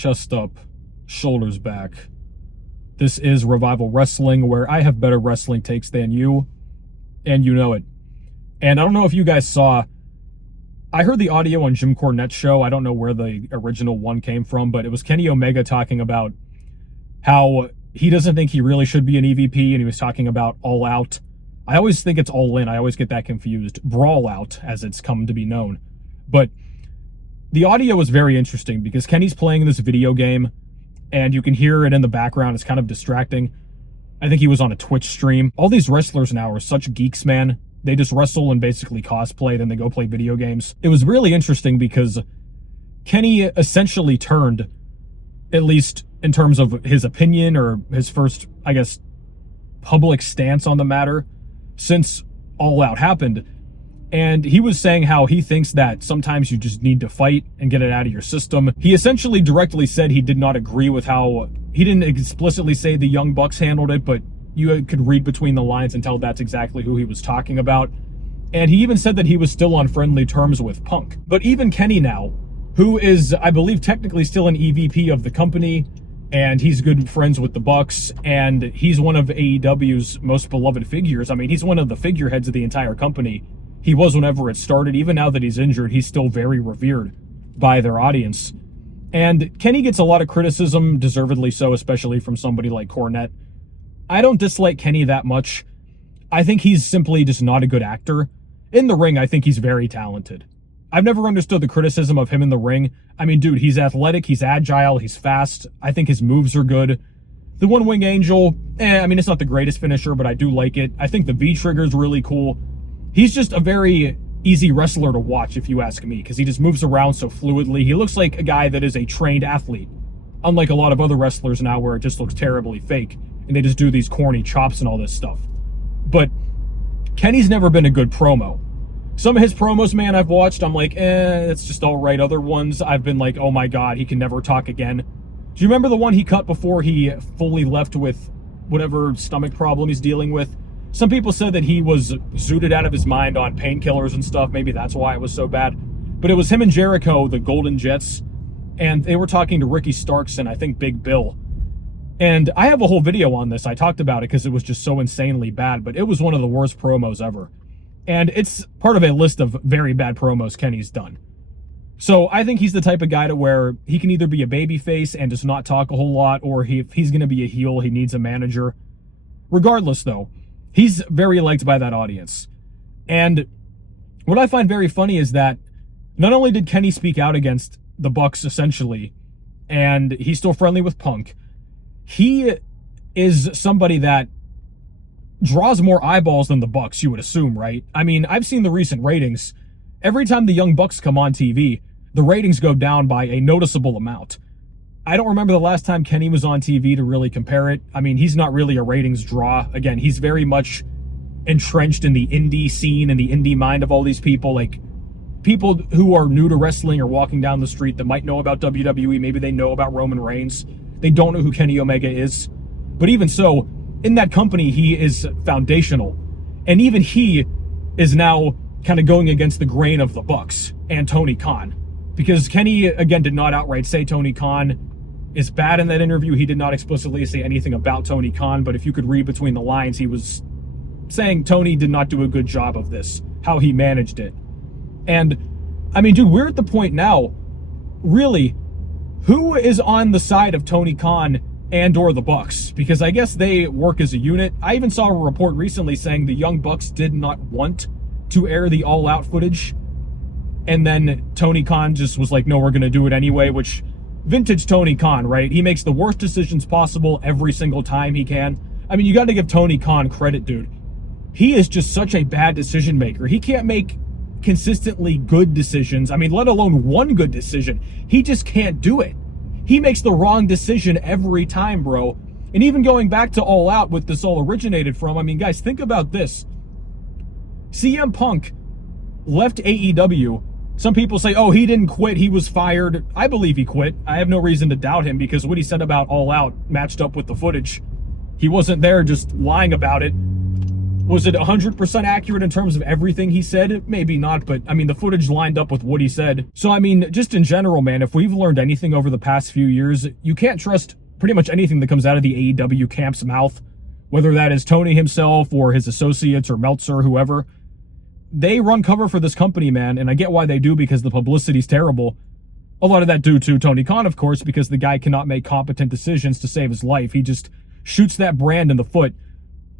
chest up, shoulders back. This is Revival Wrestling, where I have better wrestling takes than you, and you know it. And I don't know if you guys saw, I heard the audio on Jim Cornette's show. I don't know where the original one came from, but it was Kenny Omega talking about how he doesn't think he really should be an EVP, and he was talking about All Out. I always think it's All In. I always get that confused. Brawl Out, as it's come to be known. But the audio was very interesting because Kenny's playing this video game, and you can hear it in the background. It's kind of distracting. I think he was on a Twitch stream. All these wrestlers now are such geeks, man. They just wrestle and basically cosplay, then they go play video games. It was really interesting because Kenny essentially turned, at least in terms of his opinion or his first, I guess, public stance on the matter since All Out happened. And he was saying how he thinks that sometimes you just need to fight and get it out of your system. He essentially directly said he did not agree with how, he didn't explicitly say the Young Bucks handled it, but you could read between the lines and tell that's exactly who he was talking about. And he even said that he was still on friendly terms with Punk. But even Kenny now, who is, I believe, technically still an EVP of the company, and he's good friends with the Bucks, and he's one of AEW's most beloved figures. I mean, he's one of the figureheads of the entire company. He was whenever it started. Even now that he's injured, he's still very revered by their audience. And Kenny gets a lot of criticism, deservedly so, especially from somebody like Cornette. I don't dislike Kenny that much. I think he's simply just not a good actor. In the ring, I think he's very talented. I've never understood the criticism of him in the ring. I mean, dude, he's athletic, he's agile, he's fast. I think his moves are good. The One Wing Angel, I mean, it's not the greatest finisher, but I do like it. I think the V-trigger is really cool. He's just a very easy wrestler to watch, if you ask me, because he just moves around so fluidly. He looks like a guy that is a trained athlete, unlike a lot of other wrestlers now where it just looks terribly fake, and they just do these corny chops and all this stuff. But Kenny's never been a good promo. Some of his promos, man, I've watched, I'm like, it's just all right. Other ones, I've been like, oh my God, he can never talk again. Do you remember the one he cut before he fully left with whatever stomach problem he's dealing with? Some people said that he was zooted out of his mind on painkillers and stuff. Maybe that's why it was so bad. But it was him and Jericho, the Golden Jets, and they were talking to Ricky Starks and I think Big Bill. And I have a whole video on this. I talked about it because it was just so insanely bad, but it was one of the worst promos ever. And it's part of a list of very bad promos Kenny's done. So I think he's the type of guy to where he can either be a babyface and just not talk a whole lot, or if he's going to be a heel, he needs a manager. Regardless, though, he's very liked by that audience. And what I find very funny is that not only did Kenny speak out against the Bucks, essentially, and he's still friendly with Punk, he is somebody that draws more eyeballs than the Bucks, you would assume, right? I mean, I've seen the recent ratings. Every time the Young Bucks come on TV, the ratings go down by a noticeable amount. I don't remember the last time Kenny was on TV to really compare it. I mean, he's not really a ratings draw. Again, he's very much entrenched in the indie scene and the indie mind of all these people. Like, people who are new to wrestling or walking down the street that might know about WWE, maybe they know about Roman Reigns. They don't know who Kenny Omega is. But even so, in that company, he is foundational. And even he is now kind of going against the grain of the Bucks and Tony Khan. Because Kenny, again, did not outright say Tony Khan is bad in that interview. He did not explicitly say anything about Tony Khan, but if you could read between the lines, he was saying Tony did not do a good job of this, how he managed it. And, I mean, dude, we're at the point now, really, who is on the side of Tony Khan and or the Bucks? Because I guess they work as a unit. I even saw a report recently saying the Young Bucks did not want to air the All Out footage, and then Tony Khan just was like, no, we're going to do it anyway, which, vintage Tony Khan, right? He makes the worst decisions possible every single time he can. I mean, you got to give Tony Khan credit, dude. He is just such a bad decision maker. He can't make consistently good decisions. I mean, let alone one good decision. He just can't do it. He makes the wrong decision every time, bro. And even going back to All Out, what this all originated from, I mean, guys, think about this. CM Punk left AEW. Some people say, oh, he didn't quit, he was fired. I believe he quit. I have no reason to doubt him because what he said about All Out matched up with the footage. He wasn't there just lying about it. Was it 100% accurate in terms of everything he said? Maybe not, but I mean, the footage lined up with what he said. So I mean, just in general, man, if we've learned anything over the past few years, you can't trust pretty much anything that comes out of the AEW camp's mouth, whether that is Tony himself or his associates or Meltzer, whoever. They run cover for this company, man, and I get why they do, because the publicity's terrible. A lot of that due to Tony Khan, of course, because the guy cannot make competent decisions to save his life. He just shoots that brand in the foot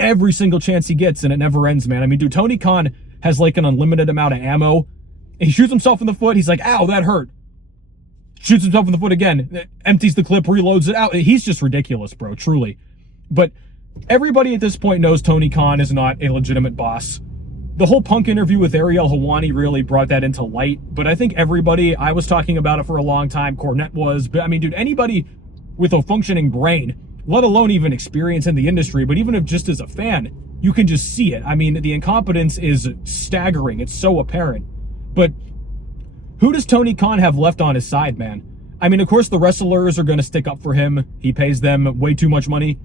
every single chance he gets, and it never ends, man. I mean, dude, Tony Khan has like an unlimited amount of ammo. He shoots himself in the foot. He's like, ow, that hurt. Shoots himself in the foot again. Empties the clip, reloads it out. He's just ridiculous, bro, truly. But everybody at this point knows Tony Khan is not a legitimate boss. The whole Punk interview with Ariel Helwani really brought that into light. But I think everybody, I was talking about it for a long time, Cornette was, but I mean, dude, anybody with a functioning brain, let alone even experience in the industry, but even if just as a fan, you can just see it. I mean, the incompetence is staggering. It's so apparent. But who does Tony Khan have left on his side, man? I mean, of course, the wrestlers are going to stick up for him. He pays them way too much money.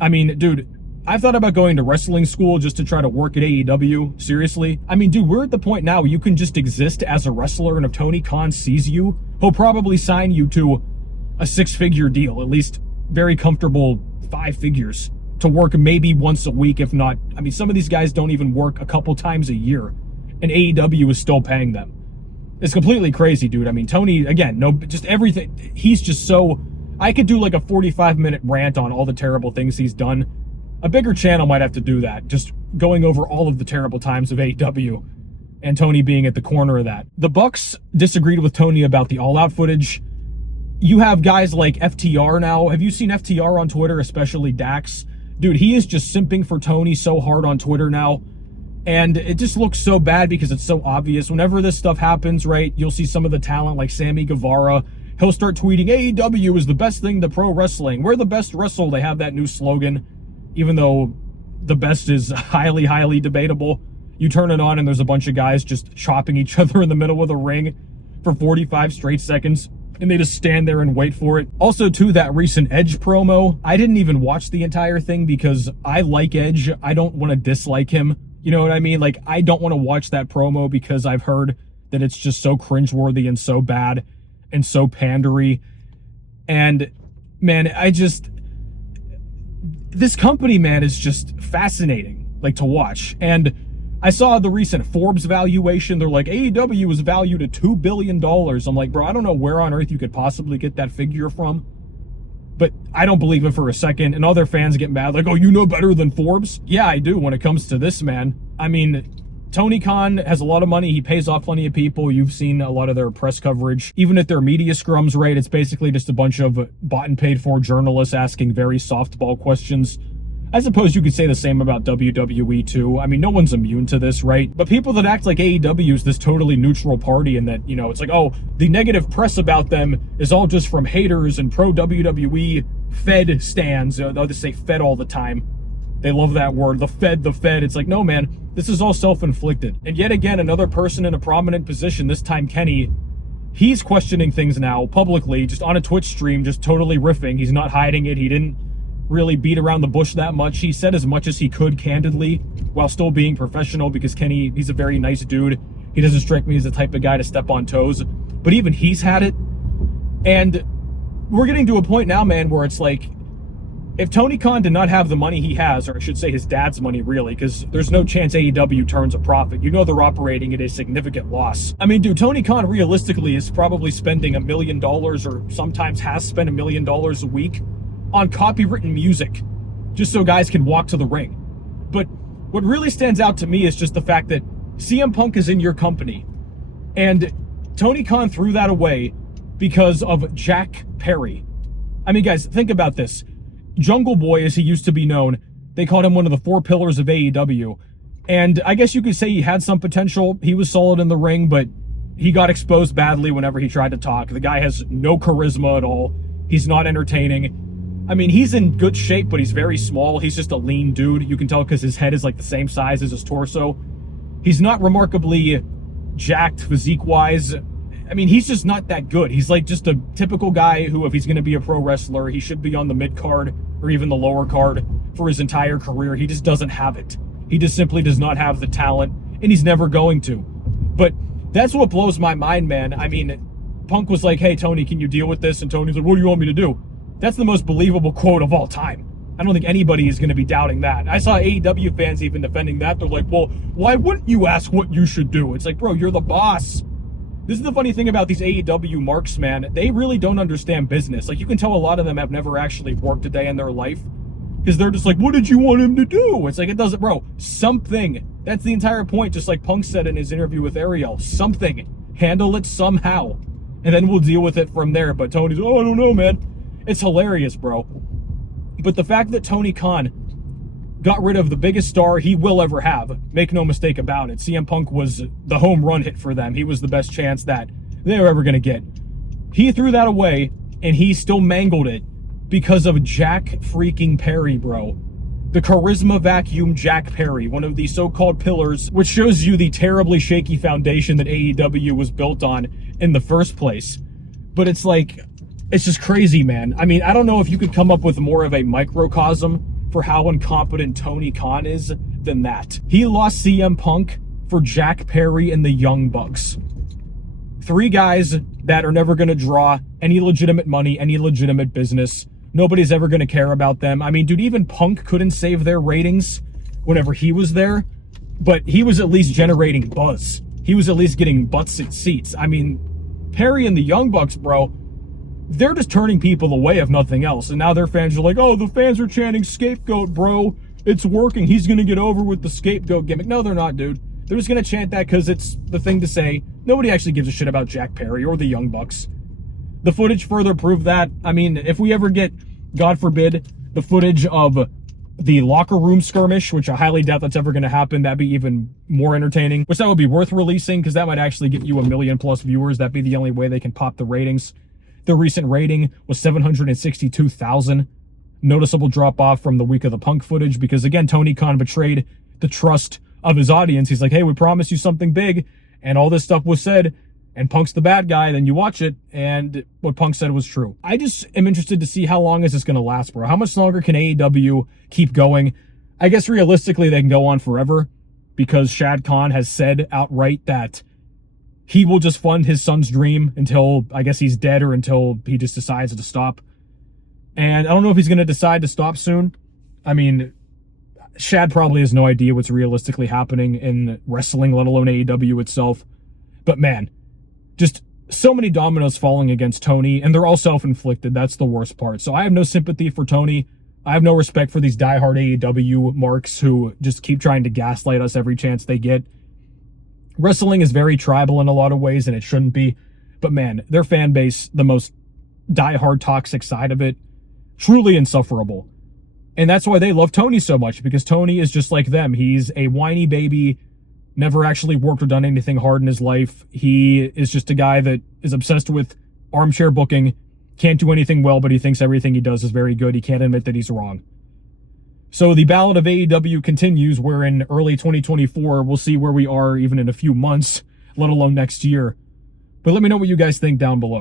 I mean, dude, I've thought about going to wrestling school just to try to work at AEW. Seriously. I mean, dude, we're at the point now where you can just exist as a wrestler, and if Tony Khan sees you, he'll probably sign you to a 6-figure deal, at least very comfortable 5 figures, to work maybe once a week, if not. I mean, some of these guys don't even work a couple times a year, and AEW is still paying them. It's completely crazy, dude. I mean, Tony, again, no, just everything. He's just so, I could do like a 45-minute rant on all the terrible things he's done. A bigger channel might have to do that, just going over all of the terrible times of AEW, and Tony being at the corner of that. The Bucks disagreed with Tony about the All Out footage. You have guys like FTR now. Have you seen FTR on Twitter, especially Dax? Dude, he is just simping for Tony so hard on Twitter now. And it just looks so bad because it's so obvious. Whenever this stuff happens, right, you'll see some of the talent like Sammy Guevara. He'll start tweeting, AEW is the best thing to pro wrestling. We're the best wrestle. They have that new slogan, even though the best is highly, highly debatable. You turn it on and there's a bunch of guys just chopping each other in the middle of the ring for 45 straight seconds. And they just stand there and wait for it. Also, too, that recent Edge promo, I didn't even watch the entire thing because I like Edge. I don't want to dislike him. You know what I mean? Like, I don't want to watch that promo because I've heard that it's just so cringeworthy and so bad and so pandery. And, man, this company, man, is just fascinating, like, to watch. And I saw the recent Forbes valuation. They're like, AEW is valued at $2 billion. I'm like, bro, I don't know where on earth you could possibly get that figure from. But I don't believe it for a second. And other fans get mad, like, oh, you know better than Forbes? Yeah, I do when it comes to this, man. I mean, Tony Khan has a lot of money. He pays off plenty of people. You've seen a lot of their press coverage. Even at their media scrums, right, it's basically just a bunch of bought and paid for journalists asking very softball questions. I suppose you could say the same about WWE too. I mean, no one's immune to this, right? But people that act like AEW is this totally neutral party and that, you know, it's like, oh, the negative press about them is all just from haters and pro WWE Fed stands. They'll just say Fed all the time. They love that word, the Fed, the Fed. It's like, no, man, this is all self-inflicted. And yet again, another person in a prominent position, this time Kenny, he's questioning things now publicly, just on a Twitch stream, just totally riffing. He's not hiding it. He didn't really beat around the bush that much. He said as much as he could candidly while still being professional because Kenny, he's a very nice dude. He doesn't strike me as the type of guy to step on toes, but even he's had it. And we're getting to a point now, man, where it's like, if Tony Khan did not have the money he has, or I should say his dad's money really, because there's no chance AEW turns a profit. You know they're operating at a significant loss. I mean, dude, Tony Khan realistically is probably spending $1 million or sometimes has spent $1 million a week on copywritten music, just so guys can walk to the ring. But what really stands out to me is just the fact that CM Punk is in your company, and Tony Khan threw that away because of Jack Perry. I mean, guys, think about this. Jungle Boy, as he used to be known, they called him one of the 4 pillars of AEW. And I guess you could say he had some potential. He was solid in the ring, but he got exposed badly whenever he tried to talk. The guy has no charisma at all. He's not entertaining. I memean, he's in good shape, but he's very small. He's just a lean dude. You can tell because his head is like the same size as his torso. He's not remarkably jacked physique-wise. I mean, he's just not that good. He's like just a typical guy who, if he's going to be a pro wrestler, he should be on the mid-card or even the lower card for his entire career. He just doesn't have it. He just simply does not have the talent, and he's never going to. But that's what blows my mind, man. I mean, Punk was like, hey, Tony, can you deal with this? And Tony's like, what do you want me to do? That's the most believable quote of all time. I don't think anybody is going to be doubting that. I saw AEW fans even defending that. They're like, well, why wouldn't you ask what you should do? It's like, bro, you're the boss. This is the funny thing about these AEW marks, man. They really don't understand business. Like, you can tell a lot of them have never actually worked a day in their life because they're just like, what did you want him to do? It's like, it doesn't, bro, something. That's the entire point, just like Punk said in his interview with Ariel. Something. Handle it somehow. And then we'll deal with it from there. But Tony's, oh, I don't know, man. It's hilarious, bro. But the fact that Tony Khan got rid of the biggest star he will ever have, make no mistake about it. CM Punk was the home run hit for them. He was the best chance that they were ever going to get. He threw that away, and he still mangled it because of Jack freaking Perry, bro. The charisma vacuum Jack Perry, one of the so-called pillars, which shows you the terribly shaky foundation that AEW was built on in the first place. But it's like, it's just crazy, man. I mean, I don't know if you could come up with more of a microcosm for how incompetent Tony Khan is than that. He lost CM Punk for Jack Perry and the Young Bucks. 3 guys that are never going to draw any legitimate money, any legitimate business. Nobody's ever going to care about them. I mean, dude, even Punk couldn't save their ratings whenever he was there, but he was at least generating buzz. He was at least getting butts in seats. I mean, Perry and the Young Bucks, bro, they're just turning people away if nothing else. And now their fans are like, oh, the fans are chanting scapegoat, bro. It's working. He's going to get over with the scapegoat gimmick. No, they're not, dude. They're just going to chant that because it's the thing to say. Nobody actually gives a shit about Jack Perry or the Young Bucks. The footage further proved that. I mean, if we ever get, God forbid, the footage of the locker room skirmish, which I highly doubt that's ever going to happen, that'd be even more entertaining. Which that would be worth releasing because that might actually get you 1 million+ viewers. That'd be the only way they can pop the ratings. The recent rating was 762,000. Noticeable drop-off from the week of the Punk footage because, again, Tony Khan betrayed the trust of his audience. He's like, hey, we promised you something big, and all this stuff was said, and Punk's the bad guy. Then you watch it, and what Punk said was true. I just am interested to see how long is this going to last, bro. How much longer can AEW keep going? I guess realistically they can go on forever because Shad Khan has said outright that he will just fund his son's dream until, I guess, he's dead or until he just decides to stop. And I don't know if he's going to decide to stop soon. I mean, Shad probably has no idea what's realistically happening in wrestling, let alone AEW itself. But man, just so many dominoes falling against Tony, and they're all self-inflicted. That's the worst part. So I have no sympathy for Tony. I have no respect for these diehard AEW marks who just keep trying to gaslight us every chance they get. Wrestling is very tribal in a lot of ways, and it shouldn't be. But man, their fan base, the most diehard toxic side of it, truly insufferable. And that's why they love Tony so much, because Tony is just like them. He's a whiny baby, never actually worked or done anything hard in his life. He is just a guy that is obsessed with armchair booking, can't do anything well, but he thinks everything he does is very good. He can't admit that he's wrong. So the ballad of AEW continues, where in early 2024, we'll see where we are even in a few months, let alone next year. But let me know what you guys think down below.